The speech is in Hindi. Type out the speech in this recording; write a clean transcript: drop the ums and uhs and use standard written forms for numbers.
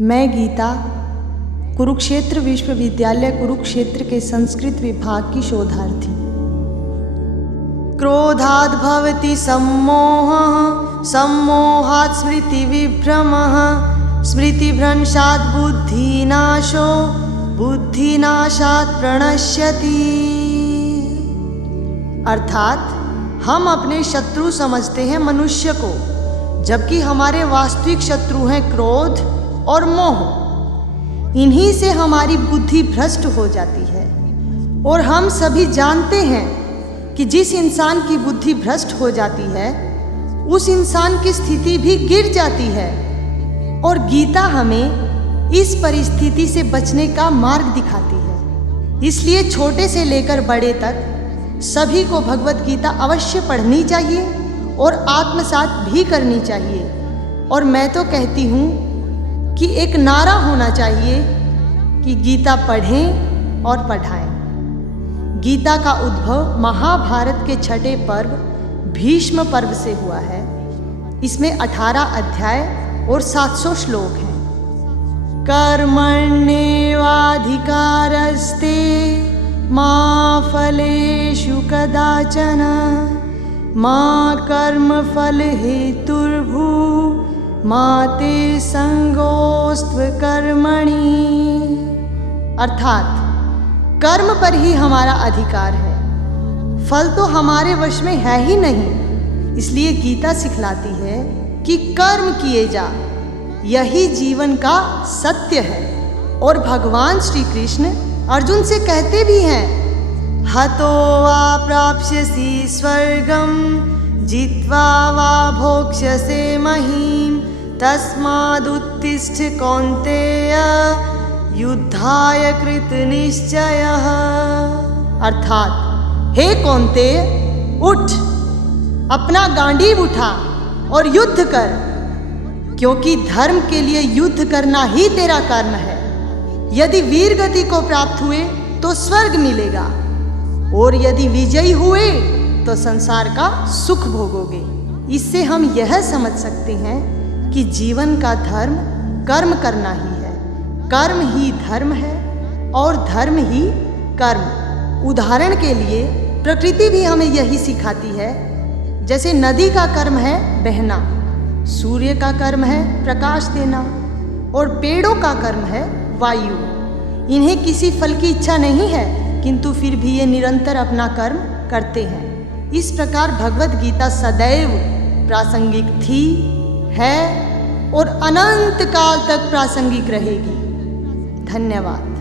मैं गीता कुरुक्षेत्र विश्वविद्यालय कुरुक्षेत्र के संस्कृत विभाग की शोधार्थी। क्रोधाद् भवति सम्मोहः, सम्मोहात् स्मृतिविभ्रमः, स्मृतिभ्रंशात् बुद्धिनाशो, बुद्धिनाशात् प्रणश्यति। अर्थात हम अपने शत्रु समझते हैं मनुष्य को, जबकि हमारे वास्तविक शत्रु हैं क्रोध और मोह। इन्हीं से हमारी बुद्धि भ्रष्ट हो जाती है। और हम सभी जानते हैं कि जिस इंसान की बुद्धि भ्रष्ट हो जाती है उस इंसान की स्थिति भी गिर जाती है। और गीता हमें इस परिस्थिति से बचने का मार्ग दिखाती है। इसलिए छोटे से लेकर बड़े तक सभी को भगवत गीता अवश्य पढ़नी चाहिए और आत्मसात भी करनी चाहिए। और मैं तो कहती हूँ कि एक नारा होना चाहिए कि गीता पढ़ें और पढ़ाएं। गीता का उद्भव महाभारत के छठे पर्व भीष्म पर्व से हुआ है। इसमें 18 अध्याय और 700 श्लोक हैं। कर्मण्येवाधिकारस्ते मा फलेषु कदाचन, मा कर्मफल हेतुर्भू, मा ते संगोस्त्व कर्मणि। अर्थात कर्म पर ही हमारा अधिकार है, फल तो हमारे वश में है ही नहीं। इसलिए गीता सिखलाती है कि कर्म किए जा, यही जीवन का सत्य है। और भगवान श्री कृष्ण अर्जुन से कहते भी हैं, हतो वा प्राप्स्यसि स्वर्गम, जित्वा वा भोक्ष्यसे महीम, तस्मादुत्तिष्ठ कौन्तेय, युद्धाय कृत निश्चयः। अर्थात हे कौन्तेय, उठ, अपना गांडीव उठा और युद्ध कर, क्योंकि धर्म के लिए युद्ध करना ही तेरा कर्म है। यदि वीर गति को प्राप्त हुए तो स्वर्ग मिलेगा, और यदि विजयी हुए तो संसार का सुख भोगोगे। इससे हम यह समझ सकते हैं कि जीवन का धर्म कर्म करना ही है, कर्म ही धर्म है और धर्म ही कर्म। उदाहरण के लिए प्रकृति भी हमें यही सिखाती है। जैसे नदी का कर्म है बहना, सूर्य का कर्म है प्रकाश देना, और पेड़ों का कर्म है वायु। इन्हें किसी फल की इच्छा नहीं है, किंतु फिर भी ये निरंतर अपना कर्म करते हैं। इस प्रकार भगवत गीता सदैव प्रासंगिक थी, है और अनंत काल तक प्रासंगिक रहेगी। धन्यवाद।